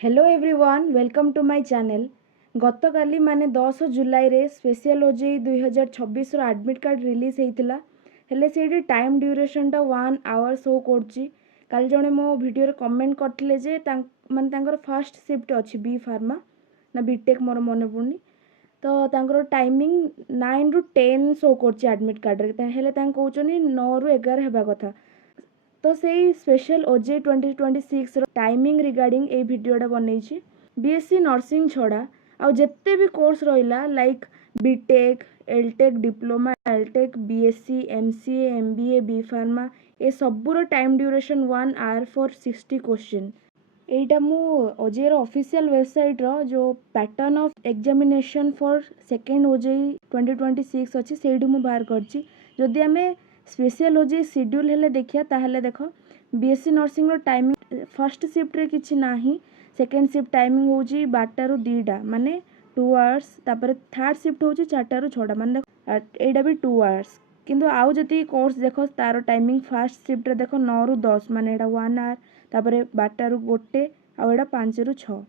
Hello everyone welcome to my channel. गतकाली माने 10 जुलाई रे स्पेशल ओजे 2026 रो एडमिट कार्ड रिलीज हेइतिला। हेले सेठी टाइम ड्यूरेशन टा 1 आवर शो करची। काल जणे मो वीडियो रे कमेंट करथिले जे माने तांकर फर्स्ट शिफ्ट अछि बी फार्मा ना बीटेक मोर मने पुनी। तो तांकर टाइमिंग 9 रु 10 शो करची एडमिट कार्ड रे। हेले तां कहउचनी 9 रु 11 हेबा कथा। तो से स्पेशल ओजे 2026 टाइमिंग रिगार्डिंग ए भिडियोटा बनई। बीएससी नर्सिंग छड़ा आउ जिते भी कोर्स रहा like BTech LTech diploma LTech BSc MCA MBA B pharma ए सबूर time duration 1 hour for 60 question. एटा मु ओजे ऑफिशियल वेबसाइट रो जो pattern of examination for second OJEE 2026 अच्छी से बाहर करची। जदि आमे स्पेशल ओजे शेड्यूल हेले देखिया ताहले देखो बीएससी नर्सिंग रो टाइमिंग फर्स्ट शिफ्ट रे किछि नाही। सेकेंड शिफ्ट टाइमिंग होची 12 रु 2टा माने 2 आवर्स। तापर थर्ड शिफ्ट होची 4टा रु 6टा माने एटा भी 2 आवर्स। किंतु आउ जति कोर्स देखो तारो टाइमिंग फर्स्ट शिफ्ट रे देखो 9 रु 10 माने एटा 1 आवर। तापर 12 रु 1 आउ एटा 5 रु 6।